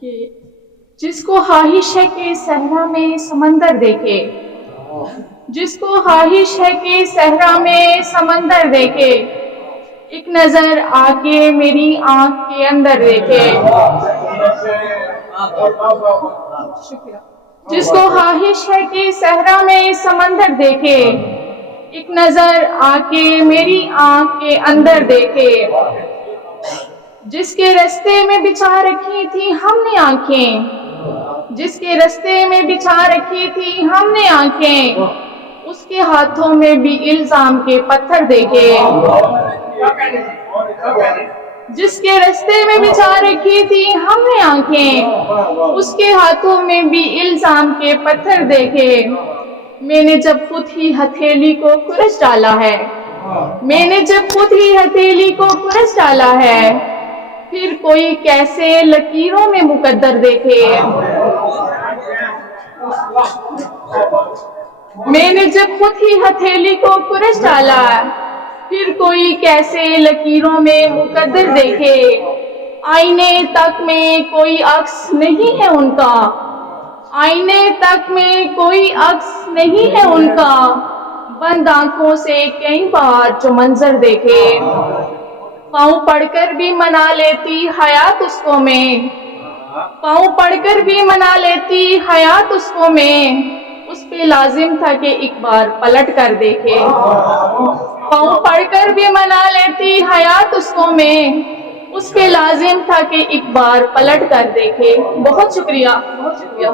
کہ جس کو خواہش ہے کہ صحرا میں سمندر دیکھے، جس کو خواہش ہے کہ صحرا میں سمندر دیکھے، ایک نظر آ کے میری آنکھ کے اندر دیکھے۔ شکریہ۔ جس کو خواہش ہے کہ صحرا میں سمندر دیکھے، ایک نظر آ کے میری آنکھ کے اندر دیکھے۔ جس کے رستے میں بچھا رکھی تھی ہم نے آنکھیں، جس کے رستے میں بچھا رکھی تھی ہم نے آنکھیں، اس کے ہاتھوں میں بھی الزام کے پتھر دیکھے۔ جس کے رستے میں بچھا رکھی تھی ہم نے آنکھیں، اس کے ہاتھوں میں بھی الزام کے پتھر دیکھے۔ میں نے جب خود ہی ہتھیلی کو کھرچ ڈالا ہے، میں نے جب خود ہی ہتھیلی کو کھرچ ڈالا ہے، پھر کوئی کیسے لکیروں میں مقدر دیکھے۔ میں نے جب خود ہی ہتھیلی کو کھرچ ڈالا، پھر کوئی کیسے لکیروں میں مقدر دیکھے۔ آئینے تک میں کوئی عکس نہیں ہے ان کا، آئینے تک میں کوئی عکس نہیں ہے ان کا، بند آنکھوں سے کئی بار جو منظر دیکھے۔ پاؤں پڑھ کر بھی منا لیتی حیات اس کو میں، پاؤں پڑھ کر بھی منا لیتی حیات اس کو میں، اس پہ لازم تھا کہ ایک بار پلٹ کر دیکھے۔ پاؤں پڑھ کر بھی منا لیتی حیات اس کو میں، اس پہ لازم تھا کہ ایک بار پلٹ کر دیکھے۔ بہت شکریہ، بہت شکریہ۔